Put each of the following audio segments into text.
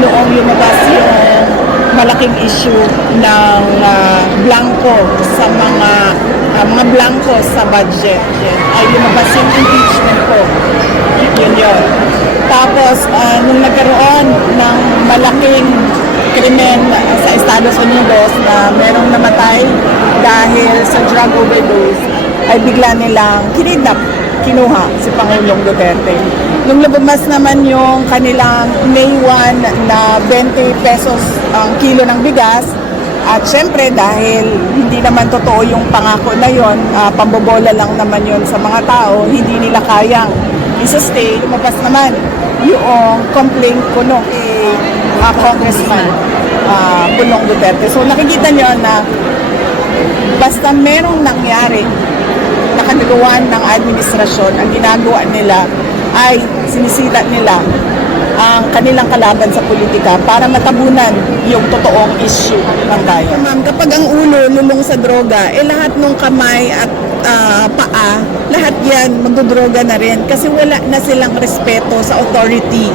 noong lumabas yung malaking issue ng blanco sa mga blanco sa budget. Ay lumabas yung impeachment ko. Yun. Tapos, nung nagkaroon ng malaking krimen sa Estados Unidos na merong namatay dahil sa drug overdose, ay bigla nilang kinuha si Pangulong Duterte. Nung lumabas naman yung kanilang May 1 na 20 pesos ang kilo ng bigas, at syempre dahil hindi naman totoo yung pangako na yon, pambobola lang naman yon sa mga tao, hindi nila kayang i-sustain. Lumabas naman yung complaint ko no Congressman Pulong Duterte. So nakikita nyo na basta merong nangyari na kanagawan ng administrasyon, ang ginagawa nila ay sinisita nila ang kanilang kalaban sa politika para matabunan yung totoong issue ng bayan. Ma'am, kapag ang ulo lulong sa droga, lahat ng kamay at paa, lahat yan magdodroga na rin kasi wala na silang respeto sa authority.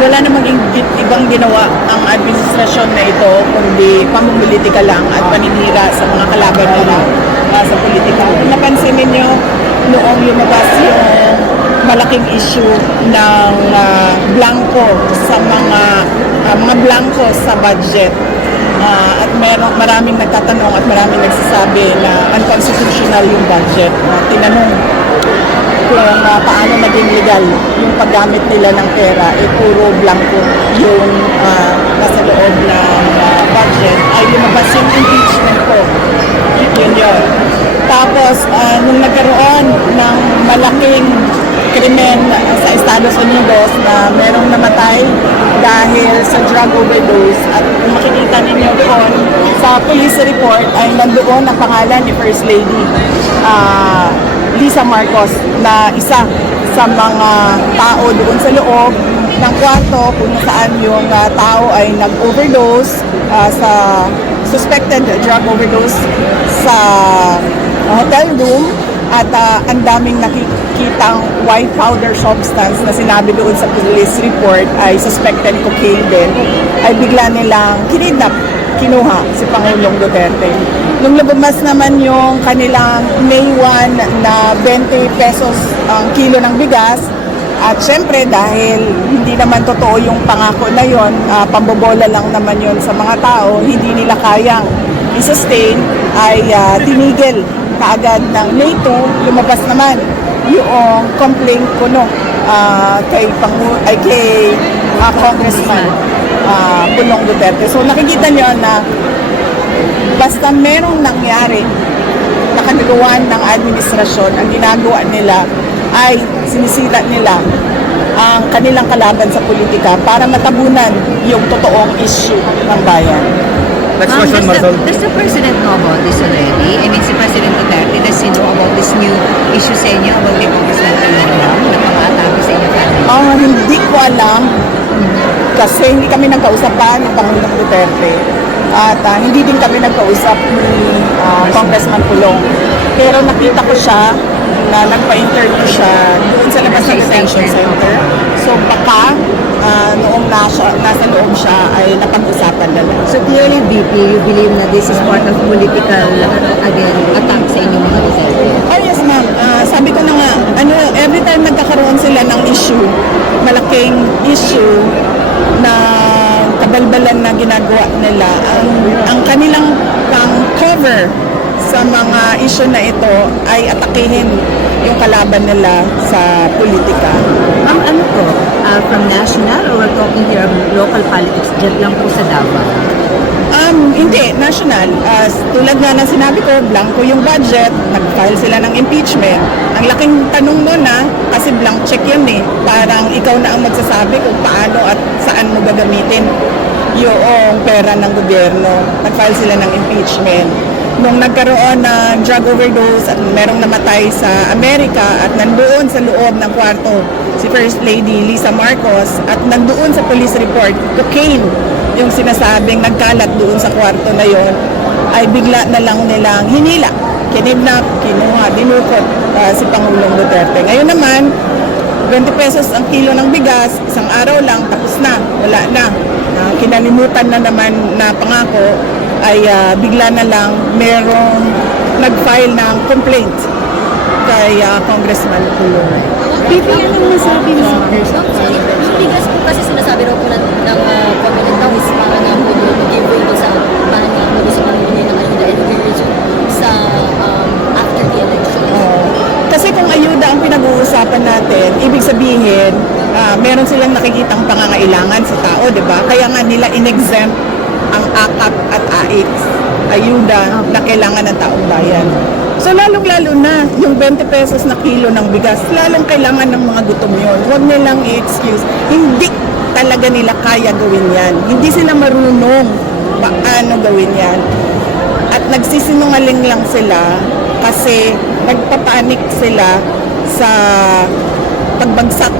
Wala namang ibang ginawa ang administrasyon na ito kundi pamumulitika lang at paninira sa mga kalaban nila sa politika. Napansin ninyo noong lumabas yung malaking issue ng blanco sa mga blanco sa budget. At maraming nagtatanong at maraming nagsasabi na unconstitutional yung budget. Tinanong kung paano naging legal yung paggamit nila ng pera, puro blanco yung nasa loob ng budget, ay lumabas yung impeachment ko. Yun. Tapos, nung nagkaroon ng malaking krimen sa Estados Unidos na merong namatay dahil sa drug overdose, at kung makikita ninyo doon sa police report ay nandoon ang pangalan ni First Lady Lisa Marcos na isa sa mga tao doon sa loob ng kwarto kung saan yung tao ay nag-overdose sa suspected drug overdose sa hotel room, at ang daming nakikitang white powder substance na sinabi doon sa police report ay suspected cocaine din, ay bigla nilang kinuha si Pangulong Duterte. Nung lumabas naman yung kanilang May 1 na 20 pesos ang kilo ng bigas, at syempre dahil hindi naman totoo yung pangako na yon, pambobola lang naman yon sa mga tao, hindi nila kayang i-sustain, ay tinigil kaagad ng May 2, lumabas naman yung complaint ko no kay Congressman Pulong Duterte. So nakikita nyo na basta merong nangyari na kanagawan ng administrasyon, ang ginagawa nila ay sinisita nila ang kanilang kalaban sa politika para matabunan yung totoong issue ng bayan. Next question, Marcel. Does the President know about this already? I mean, si President Duterte, does he know about this new issue sa inyo about the Congressman Pulong na pang-atake sa inyo family? Hindi ko alam kasi hindi kami nagkausapan ng Pangulong Duterte. At hindi din kami nagkausap ni Congressman Pulong. Pero nakita ko siya na nagpa-interview siya doon sa labas ng detention center. So baka noong nasa loob siya ay napag-usapan na lang. So clearly, VP, you believe na this is part of political, again, attack sa inyong mga Duterte? Oh yes ma'am. Sabi ko na nga, every time nagkakaroon sila ng issue, malaking issue na kabalbalan na ginagawa nila, ang kanilang pang-cover sa mga issue na ito ay atakihin yung kalaban nila sa politika. Ano to? From national or we're talking here of local politics, dyan lang po sa Davao? Hindi, national. Tulad nga na sinabi ko, blanco yung budget, nag-file sila ng impeachment. Ang laking tanong mo na, kasi blank check yun eh. Parang ikaw na ang magsasabi kung paano at saan mo gagamitin yung pera ng gobyerno. Nag-file sila ng impeachment. Nung nagkaroon ng drug overdose at merong namatay sa Amerika at nandoon sa loob ng kwarto si First Lady Lisa Marcos at nandoon sa police report, cocaine yung sinasabing nagkalat doon sa kwarto na yon ay bigla na lang nilang hinila, kinidnap, kinuha, dinukot si Pangulong Duterte. Ngayon naman, 20 pesos ang kilo ng bigas, isang araw lang, tapos na, wala na. Kinalimutan na naman na pangako ay bigla na lang merong nag-file ng complaint kay Congressman Pulong. Pipi, anong masabi mo? Yung bigas po kasi sinasabi raw po ng Comelec daw is para nga po give way do sa para nga po sa pamilya ng ayuda and encourage sa after the election. Kasi kung ayuda ang pinag-uusapan natin, ibig sabihin, meron silang nakikitang pangangailangan sa tao, di ba? Kaya nga nila in-exempt ang AKAP at AIX, ayuda na kailangan ng taong bayan. So lalong-lalo na yung 20 pesos na kilo ng bigas, lalong kailangan ng mga gutom yun. Huwag nilang i-excuse. Hindi talaga nila kaya gawin yan. Hindi sila marunong paano gawin yan. At nagsisinungaling lang sila kasi nagpapanik sila sa pagbagsak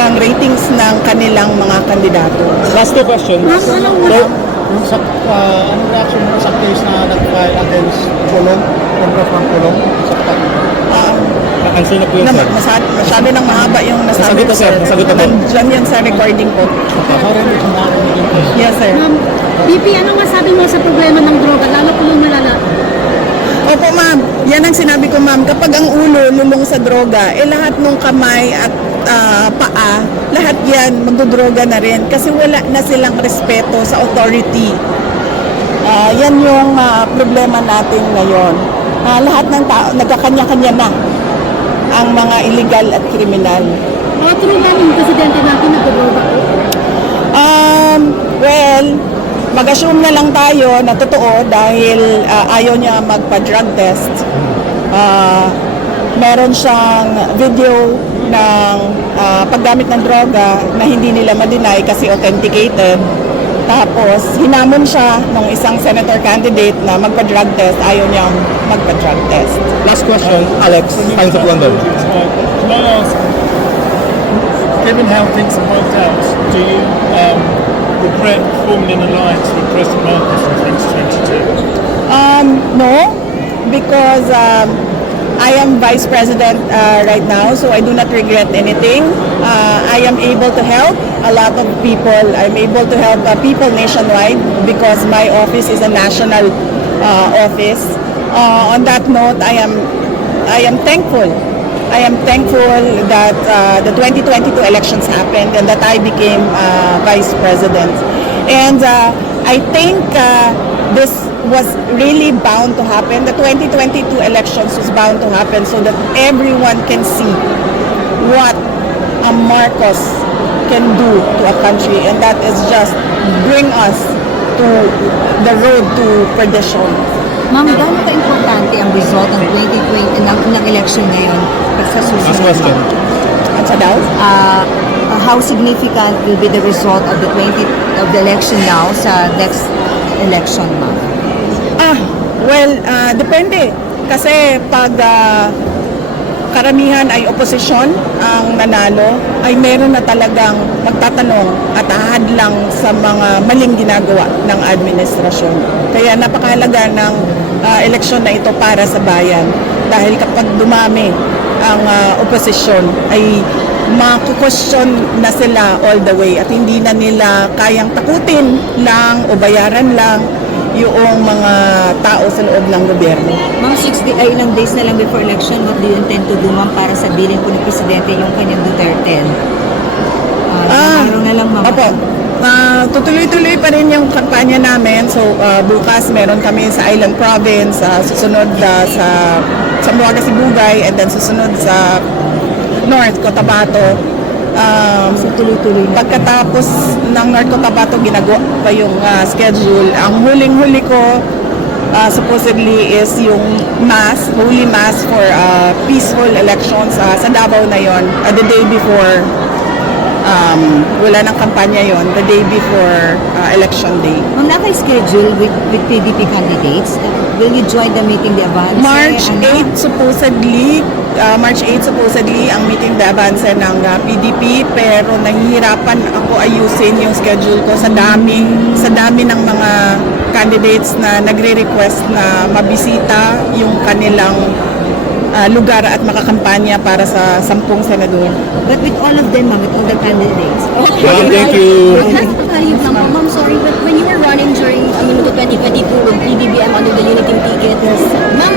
ng ratings ng kanilang mga kandidato. Last two questions. Anong reaction mo sa case na nag-file against Pulong, Congressman Pulong? Answer na po yun, sir. Masyado nang mahaba yung nasabi Nasagot na, sir. Nasagot na po. Nandyan yan sa recording ko. Yes, sir. Ma'am, Pipi, anong masabi mo sa problema ng droga? Lalo po lumalala. Opo, ma'am. Yan ang sinabi ko, ma'am. Kapag ang ulo lulong sa droga, lahat ng kamay at paa, lahat yan magdodroga na rin kasi wala na silang respeto sa authority. Yan yung problema natin ngayon. Lahat ng tao, nagkakanya-kanya na ang mga illegal at kriminal. O, true ba yung presidente natin nagdodroga po? Well, mag-assume na lang tayo na totoo dahil ayaw niya magpa-drug test. Meron siyang video ng paggamit ng droga na hindi nila ma-deny kasi authenticated. Tapos, hinamon siya ng isang senator candidate na magpa-drug test. Ayaw niyang magpa-drug test. Last question, Alex, Times of London. Can I ask, given how things have worked out, do you regret forming an alliance with President Marcos in 2022? No, because I am Vice President right now, so I do not regret anything. I am able to help a lot of people. I'm able to help people nationwide because my office is a national office. On that note, I am thankful. I am thankful that the 2022 elections happened and that I became Vice President. And I think this was really bound to happen. The 2022 elections was bound to happen so that everyone can see what a Marcos can do to a country, and that is just bring us to the road to perdition. Ma'am, gaano ka-importante ang result ng 2020 ng election ngayon sa Last susunod? question. At sa daw? How significant will be the result of the election now sa next election, ma'am? Well, depende. Kasi pag karamihan ay oposisyon ang nanalo, ay meron na talagang magtatanong at ahadlang sa mga maling ginagawa ng administrasyon. Kaya napakahalaga ng eleksyon na ito para sa bayan. Dahil kapag dumami ang oposisyon, ay maku-question na sila all the way at hindi na nila kayang takutin lang o bayaran lang yung mga tao sa loob ng gobyerno. Ma'am, ilang days na lang before election, what do you intend to do, ma'am, para sabihin po ni Presidente yung kanyang Duterte? Araw na lang, ma'am. Opo. Tutuloy-tuloy pa rin yung kampanya namin. So, bukas meron kami sa Island Province, susunod sa Zamboanga, Sibugay, and then susunod sa North Cotabato. So, tuloy-tuloy na. Pagkatapos ng North Cotabato, ginagawa pa yung schedule. Ang huling-huli ko, supposedly, is yung mass, holy mass for peaceful elections sa Davao na yon, the day before wala ng kampanya yon the day before election day. Ma'am, naka-schedule with PDP candidates. Will you join the meeting de avance? March 8 supposedly ang meeting de avance ng PDP, pero nahihirapan ako ayusin yung schedule ko sa dami ng mga candidates na nagre-request na mabisita yung kanilang lugar at makakampanya para sa 10 senador. But with all of them, ma'am, with all the candidates. Ma'am, thank you. Ma'am, sorry, but when you were running during Minuto 2022 with PBBM under the Unity ticket, ma'am,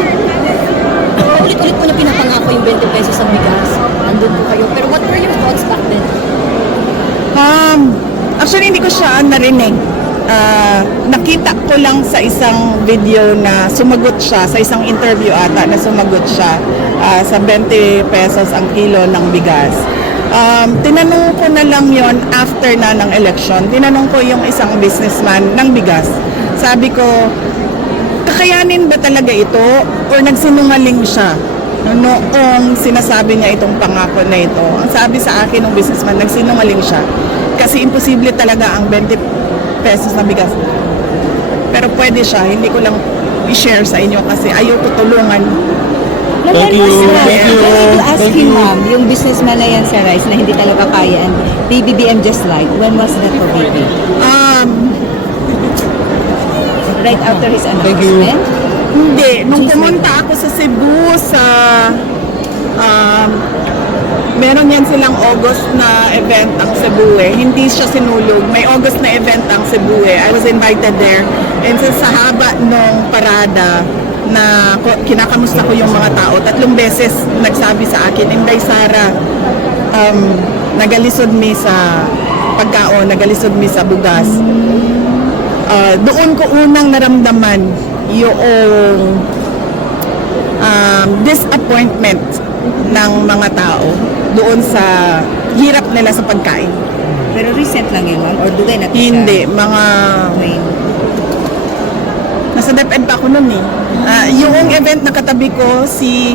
ulit-ulit po na pinapangako yung 20 pesos sa bigas. Andun po kayo. Pero what were your thoughts back then? Actually, hindi ko siya narinig. Nakita ko lang sa isang video na sumagot siya, sa isang interview ata na sumagot siya sa 20 pesos ang kilo ng bigas. Tinanong ko na lang yon after na ng election. Tinanong ko yung isang businessman ng bigas. Sabi ko, kakayanin ba talaga ito or nagsinungaling siya noong sinasabi niya itong pangako na ito? Ang sabi sa akin ng businessman, nagsinungaling siya kasi imposible talaga ang 20 pesos na bigas. Pero pwede siya, hindi ko lang i-share sa inyo kasi ayaw ko tulungan. Thank you. Thank you. To ask him, ma'am, yung businessman na yan sa rice na hindi talaga kaya and PBBM just lied. When was that for BP? Right after his announcement? Hindi, nung pumunta ako sa Cebu meron yan silang August na event ang Cebu eh. Hindi siya sinulog. May August na event ang Cebu eh. I was invited there. And sa haba nung parada na kinakamusta ko yung mga tao, 3 beses nagsabi sa akin, Inday Sara, nagalisod mi sa pagkaon, nagalisod mi sa bugas. Doon ko unang naramdaman yung disappointment ng mga tao doon sa hirap nila sa pagkain. Pero recent lang yun, ma'am? Or dugay na Hindi, mga nasa DepEd pa ako noon eh. Yung event na katabi ko, si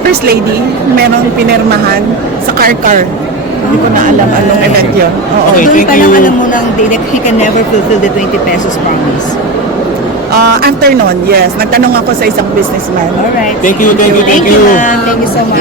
First Lady, meron pinirmahan sa car. Hindi ko na alam anong event yun. Oo. Okay, Doon thank pa lang you. alam mo nang he can never fulfill the 20 pesos promise. After nun, yes. Nagtanong ako sa isang businessman. Alright. Thank you. Thank you, ma'am. Thank you so much.